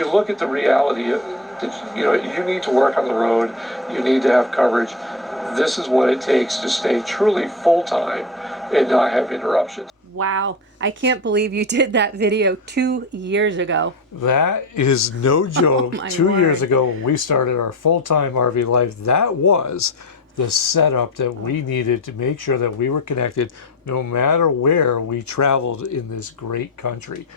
you look at the reality, you know, you need to work on the road, you need to have coverage. This is what it takes to stay truly full-time and not have interruptions. Wow, I can't believe you did that video 2 years ago. That is no joke. Oh, 2 years ago when we started our full-time RV life, that was the setup that we needed to make sure that we were connected no matter where we traveled in this great country.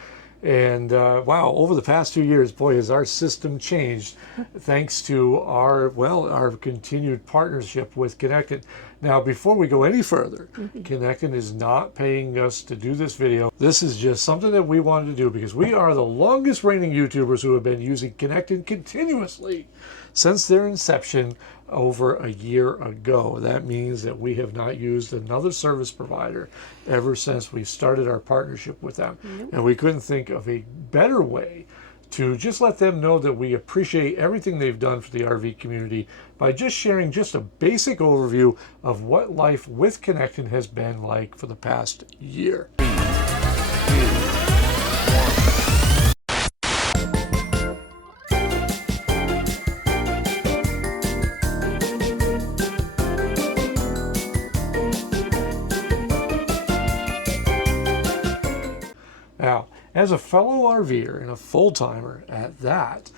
And wow, over the past 2 years, boy, has our system changed thanks to our continued partnership with Connecten. Now, before we go any further, Connecten is not paying us to do this video. This is just something that we wanted to do because we are the longest reigning YouTubers who have been using Connecten continuously since their inception over a year ago. That means that we have not used another service provider ever since we started our partnership with them. And we couldn't think of a better way to just let them know that we appreciate everything they've done for the RV community by just sharing just a basic overview of what life with Connecten has been like for the past year. Now, as a fellow RVer and a full-timer at that,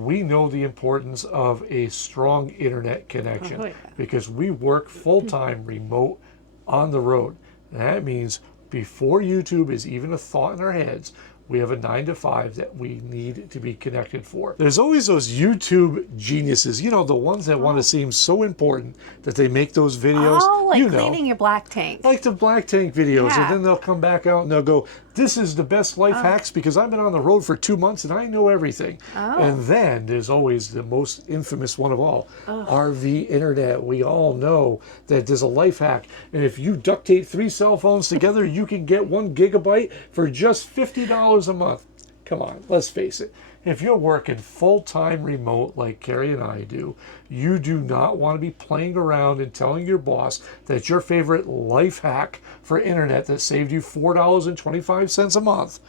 we know the importance of a strong internet connection because we work full-time remote on the road. And that means before YouTube is even a thought in our heads, we have a 9 to 5 that we need to be connected for. There's always those YouTube geniuses, you know, the ones that want to seem so important that they make those videos. Oh, like you cleaning your black tank. Like the black tank videos, and then they'll come back out and they'll go, this is the best life hacks because I've been on the road for 2 months and I know everything. And then there's always the most infamous one of all, RV internet. We all know that there's a life hack. And if you duct tape 3 cell phones together, you can get 1 gigabyte for just $50 a month. Come on, let's face it. If you're working full-time remote like Karri and I do, you do not want to be playing around and telling your boss that your favorite life hack for internet that saved you $4.25 a month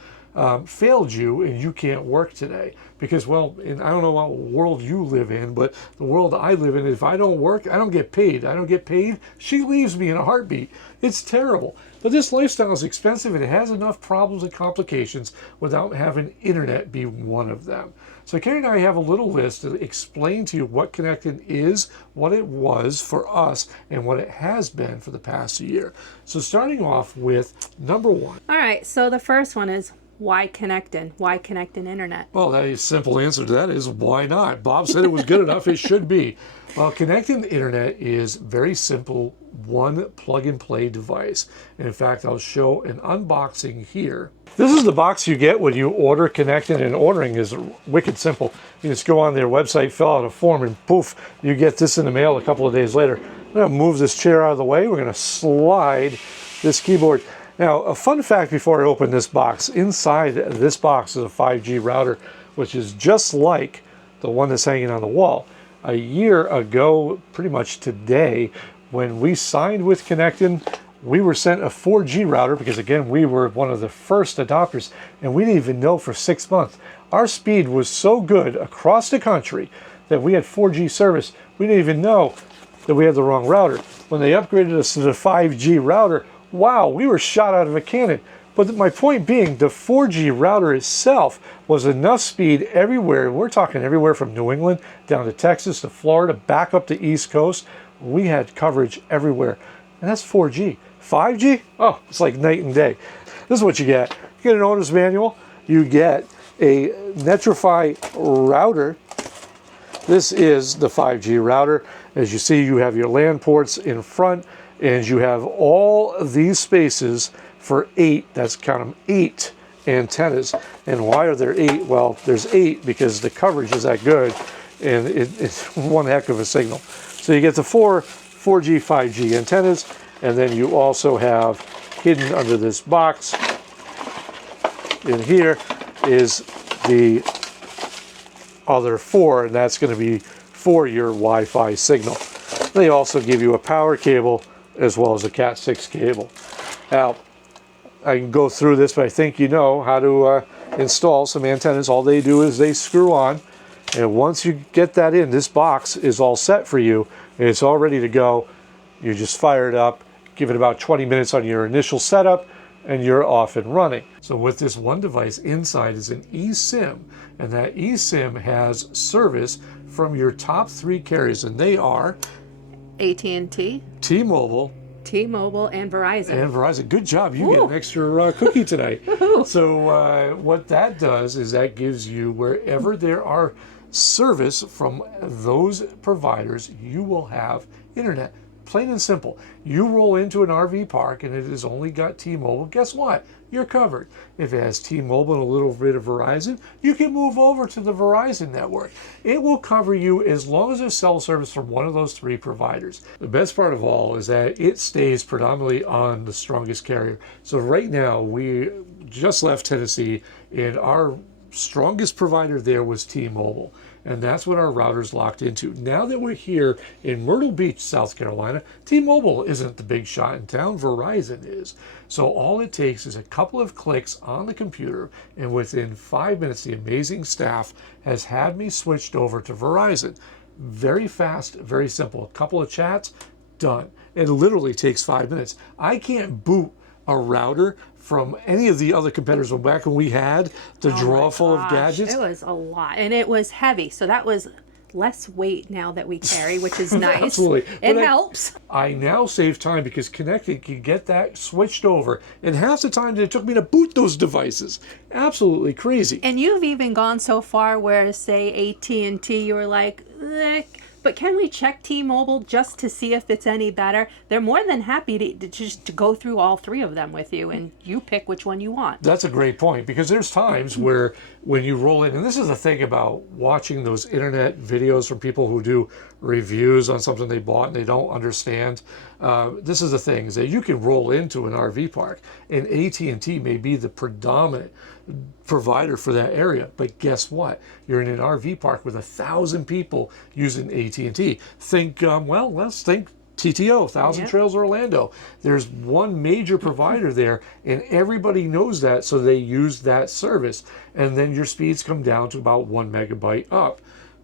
failed you and you can't work today. Because, well, I don't know what world you live in, but the world I live in, if I don't work, I don't get paid. I don't get paid, she leaves me in a heartbeat. It's terrible. But this lifestyle is expensive and it has enough problems and complications without having internet be one of them. So Karri and I have a little list to explain to you what Connecten is, what it was for us, and what it has been for the past year. So starting off with number 1. All right, so the first one is, why Connecten? Why Connecten Internet? Well, the simple answer to that is why not? Bob said it was good enough, it should be. Well, Connecten Internet is very simple, one plug-and-play device. And in fact, I'll show an unboxing here. This is the box you get when you order Connecten, and ordering is wicked simple. You just go on their website, fill out a form, and poof, you get this in the mail a couple of days later. I'm going to move this chair out of the way. We're going to slide this keyboard. Now, a fun fact before I open this box, inside this box is a 5G router, which is just like the one that's hanging on the wall. A year ago, pretty much today, when we signed with Connecten, we were sent a 4G router because, again, we were one of the first adopters, and we didn't even know for 6 months. Our speed was so good across the country that we had 4G service. We didn't even know that we had the wrong router. When they upgraded us to the 5G router, wow, we were shot out of a cannon. But my point being, the 4G router itself was enough speed everywhere. We're talking everywhere from New England down to Texas to Florida, back up the East Coast. We had coverage everywhere. And that's 4G. 5G? Oh, it's like night and day. This is what you get. You get an owner's manual. You get a Netrify router. This is the 5G router. As you see, you have your LAN ports in front, and you have all these spaces for 8, that's count them, 8 antennas. And why are there 8? Well, there's 8 because the coverage is that good, and it's one heck of a signal. So you get the 4G, 5G antennas, and then you also have hidden under this box in here is the other 4, and that's going to be for your Wi-Fi signal. They also give you a power cable as well as a Cat 6 cable. Now, I can go through this, but I think you know how to install some antennas. All they do is they screw on, and once you get that in, this box is all set for you, and it's all ready to go. You just fire it up, give it about 20 minutes on your initial setup, and you're off and running. So with this one device, inside is an eSIM, and that eSIM has service from your top 3 carriers, and they are AT&T, T-Mobile, T-Mobile, and Verizon. and Verizon. Good job, you get an extra cookie tonight. So what that does is that gives you, wherever there are service from those providers, you will have internet. Plain and simple. You roll into an RV park and it has only got T-Mobile, guess what? You're covered. If it has T-Mobile and a little bit of Verizon, you can move over to the Verizon network. It will cover you as long as there's cell service from one of those 3 providers. The best part of all is that it stays predominantly on the strongest carrier. So right now, we just left Tennessee and our strongest provider there was T-Mobile, and that's what our router's locked into. Now that we're here in Myrtle Beach, South Carolina, T-Mobile isn't the big shot in town, Verizon is. So all it takes is a couple of clicks on the computer, and within 5 minutes, the amazing staff has had me switched over to Verizon. Very fast, very simple. A couple of chats, done. It literally takes 5 minutes. I can't boot a router from any of the other competitors from back when we had the drawer full of gadgets. It was a lot, and it was heavy, so that was less weight now that we carry, which is nice. Absolutely. It helps. I now save time because Connecten can get that switched over in half the time that it took me to boot those devices. Absolutely crazy. And you've even gone so far where, say, AT&T, you were like, but can we check T-Mobile just to see if it's any better? They're more than happy to just go through all 3 of them with you, and you pick which one you want. That's a great point, because there's times where when you roll in, and this is the thing about watching those internet videos from people who do reviews on something they bought and they don't understand. This is the thing, is that you can roll into an RV park, and AT&T may be the predominant provider for that area, but guess what? You're in an RV park with 1,000 people using AT&T. Think, let's think TTO, Thousand Trails Orlando. There's one major provider there, and everybody knows that, so they use that service, and then your speeds come down to about 1 megabyte up.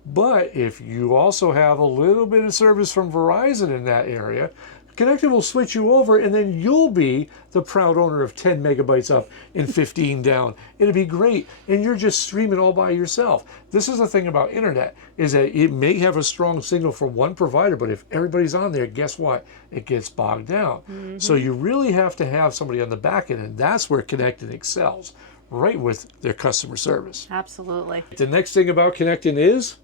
But if you also have a little bit of service from Verizon in that area, Connecten will switch you over, and then you'll be the proud owner of 10 megabytes up and 15 down. It'll be great, and you're just streaming all by yourself. This is the thing about internet, is that it may have a strong signal from one provider, but if everybody's on there, guess what? It gets bogged down. So you really have to have somebody on the back end, and that's where Connecten excels, right with their customer service. Absolutely. The next thing about Connecten is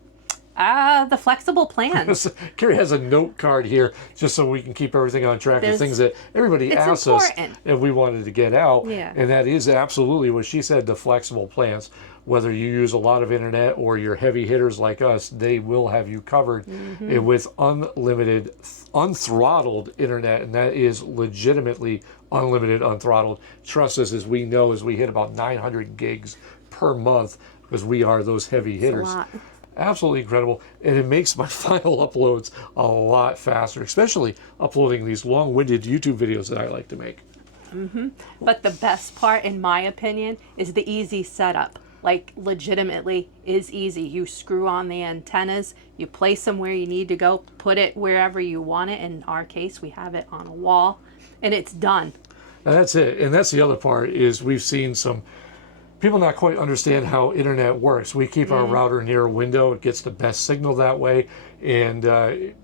The flexible plans. Karri has a note card here just so we can keep everything on track of things that everybody asks us if we wanted to get out. Yeah. And that is absolutely what she said, the flexible plans. Whether you use a lot of internet or you're heavy hitters like us, they will have you covered with unlimited, unthrottled internet, and that is legitimately unlimited, unthrottled. Trust us, as we know, as we hit about 900 gigs per month, because we are those heavy hitters. That's a lot. Absolutely incredible, and it makes my final uploads a lot faster, especially uploading these long-winded YouTube videos that I like to make. But the best part, in my opinion, is the easy setup. Like, legitimately is easy. You screw on the antennas, you place them where you need to go, put it wherever you want it. In our case, we have it on a wall, and it's done. And that's it. And that's the other part, is we've seen some people not quite understand how internet works. We keep our router near a window. It gets the best signal that way. And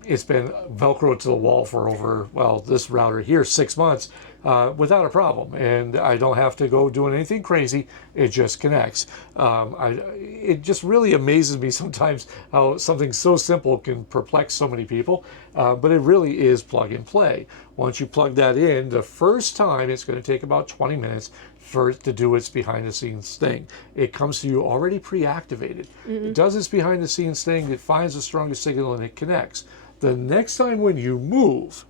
it's been Velcroed to the wall for over, well, this router here, 6 months without a problem. And I don't have to go doing anything crazy. It just connects. It just really amazes me sometimes how something so simple can perplex so many people. But it really is plug and play. Once you plug that in, the first time, it's going to take about 20 minutes for it to do its behind the scenes thing. It comes to you already pre-activated. It does its behind the scenes thing, it finds the strongest signal, and it connects. The next time when you move,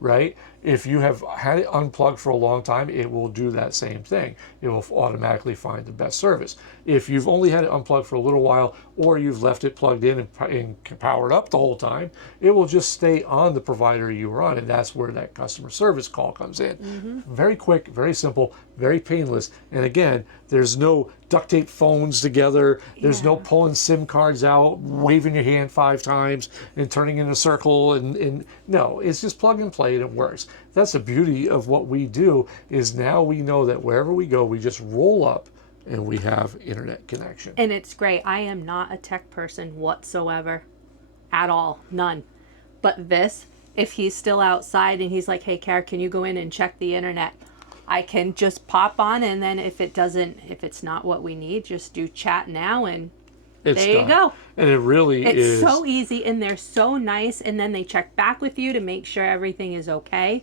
right, If you have had it unplugged for a long time, it will do that same thing. It will automatically find the best service. If you've only had it unplugged for a little while, or you've left it plugged in and powered up the whole time, it will just stay on the provider you were on, and that's where that customer service call comes in. Very quick, very simple, very painless, and again, there's no duct tape phones together. There's no pulling SIM cards out, waving your hand 5 times and turning in a circle. And no, it's just plug and play and it works. That's the beauty of what we do, is now we know that wherever we go, we just roll up and we have internet connection. And it's great. I am not a tech person whatsoever at all. None. But this, if he's still outside and he's like, hey, Karri, can you go in and check the internet? I can just pop on, and then if it's not what we need, just do chat now, and It's there you done. go. And it really is. It's so easy, and they're so nice, and then they check back with you to make sure everything is okay.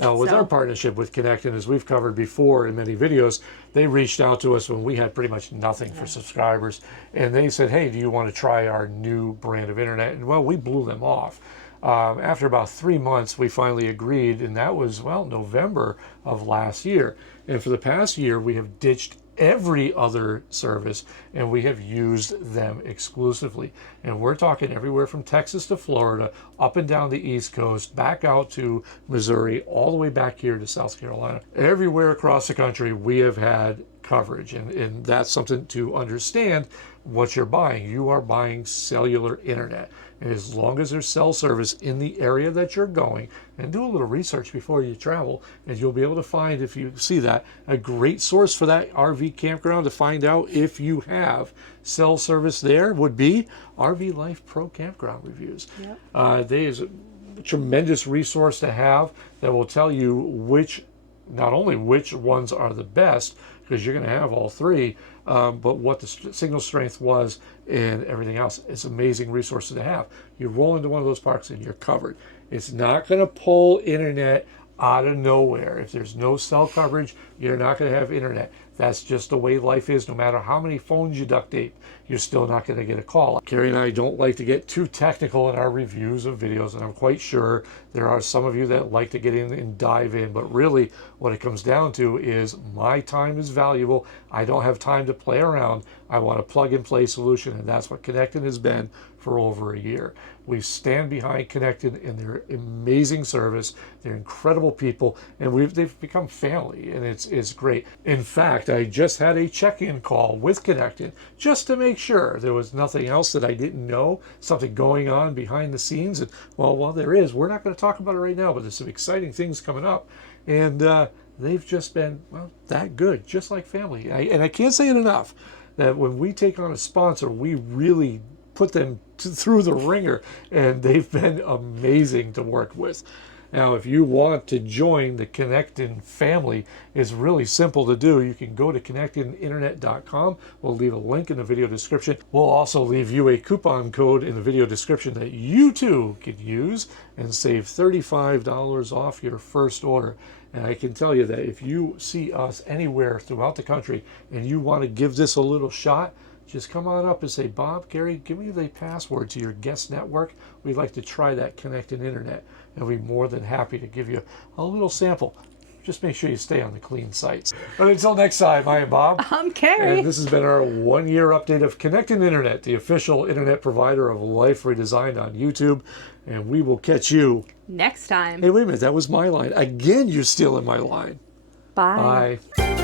Now, with our partnership with Connecten, as we've covered before in many videos, they reached out to us when we had pretty much nothing for subscribers, and they said, hey, do you want to try our new brand of internet? And well, we blew them off. After about 3 months, we finally agreed, and that was, well, November of last year. And for the past year, we have ditched every other service, and we have used them exclusively. And we're talking everywhere from Texas to Florida, up and down the East Coast, back out to Missouri, all the way back here to South Carolina. Everywhere across the country, we have had coverage, and that's something to understand what you're buying. You are buying cellular internet. And as long as there's cell service in the area that you're going, and do a little research before you travel, and you'll be able to find, if you see that, a great source for that RV campground to find out if you have cell service there would be RV Life Pro Campground Reviews. Yep. There is a tremendous resource to have that will tell you not only which ones are the best, because you're going to have all 3, but what the signal strength was and everything else. It's amazing resources to have. You roll into one of those parks and you're covered. It's not going to pull internet out of nowhere. If there's no cell coverage, you're not going to have internet. That's just the way life is. No matter how many phones you duct tape, you're still not going to get a call. Karri and I don't like to get too technical in our reviews of videos, and I'm quite sure there are some of you that like to get in and dive in, but really what it comes down to is my time is valuable. I don't have time to play around. I want a plug-and-play solution, and that's what Connecten has been for over a year. We stand behind Connecten in their amazing service. They're incredible people, and they've become family, and it's great. In fact, I just had a check-in call with Connecten just to make sure there was nothing else that I didn't know, something going on behind the scenes. And well, there is. We're not going to talk about it right now, but there's some exciting things coming up, and they've just been, well, that good, just like family. And I can't say it enough that when we take on a sponsor, we really put them through the ringer, and they've been amazing to work with. Now, if you want to join the Connecten family, it's really simple to do. You can go to connecteninternet.com. We'll leave a link in the video description. We'll also leave you a coupon code in the video description that you too can use and save $35 off your first order. And I can tell you that if you see us anywhere throughout the country and you want to give this a little shot, just come on up and say, Bob, Karri, give me the password to your guest network. We'd like to try that Connecten internet. And we'll be more than happy to give you a little sample. Just make sure you stay on the clean sites. But until next time, I am Bob. I'm Karri. And this has been our 1-year update of Connecten Internet, the official internet provider of Life Redesigned on YouTube. And we will catch you next time. Hey, wait a minute. That was my line. Again, you're stealing my line. Bye. Bye.